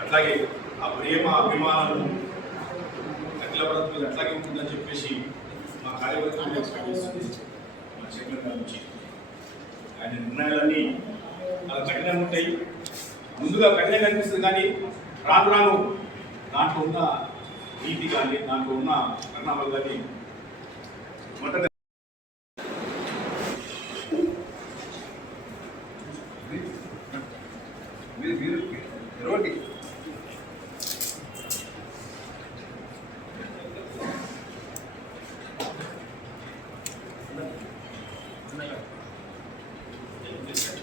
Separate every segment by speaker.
Speaker 1: అట్లాగే ఆ ప్రేమ అభిమానం అఖిల భారత్ మీద అట్లాగే ఉంటుందని చెప్పేసి మా కార్యవర్గం ఎక్స్పెక్ట్ చేస్తుంది మా చైర్మన్ గారి నుంచి. ఆయన నిర్ణయాలన్నీ చాలా కఠినంగా ఉంటాయి. ముందుగా కఠినంగా అనిపిస్తుంది కానీ రాను రాను దాంట్లో ఉన్న నీతి కానీ దాంట్లో ఉన్న పరిణామాలు కానీ మొదట
Speaker 2: మీరు మీరు రోడ్డు Thank you.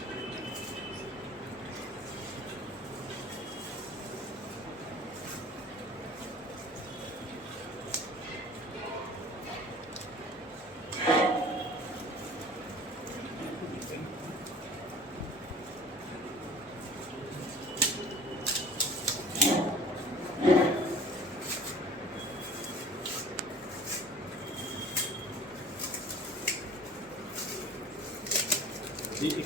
Speaker 2: Sí.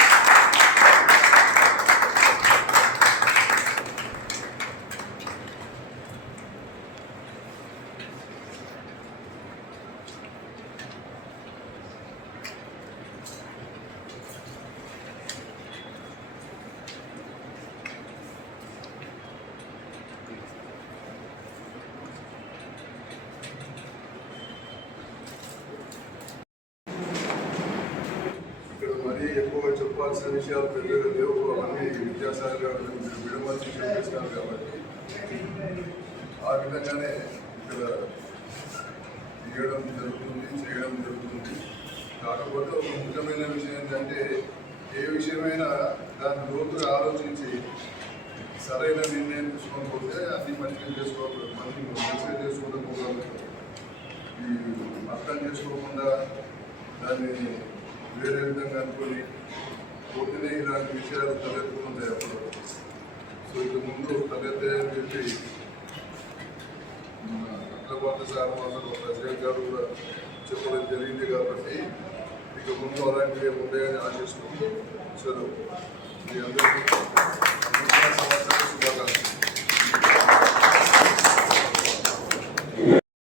Speaker 2: ఇక్కడ మరీ ఎక్కువ చెప్పాల్సిన విషయాలు పెద్దగా లేవు. అవన్నీ విద్యాసాగర్ గారు మీరు విడమర్చి చూపిస్తున్నారు కాబట్టి ఆ విధంగానే ఇక్కడ చేయడం జరుగుతుంది చేయడం జరుగుతుంది. కాకపోతే ఒక ముఖ్యమైన విషయం ఏంటంటే ఏ విషయమైనా దాన్ని లోతుగా ఆలోచించి సరైన నిర్ణయం తీసుకోకపోతే అన్ని మంచిగా చేసుకోవాలి మంచి మంచిగా చేసుకోవడం పోగలుగుతాం ఈ అర్థం చేసుకోకుండా దాన్ని వేరే విధంగా అనుకొని పోతేనే ఇలాంటి విషయాలు తలెత్తుకుంటాయి అప్పుడు. సో ఇక ముందు తలెత్తాయని చెప్పి అట్లపాత సార్ వాళ్ళు ప్రెసిడెంట్ గారు కూడా చెప్పడం జరిగింది కాబట్టి ఇక ముందు అలాంటివి ఉంటాయని ఆశిస్తూ సెలవు మీ అందరికీ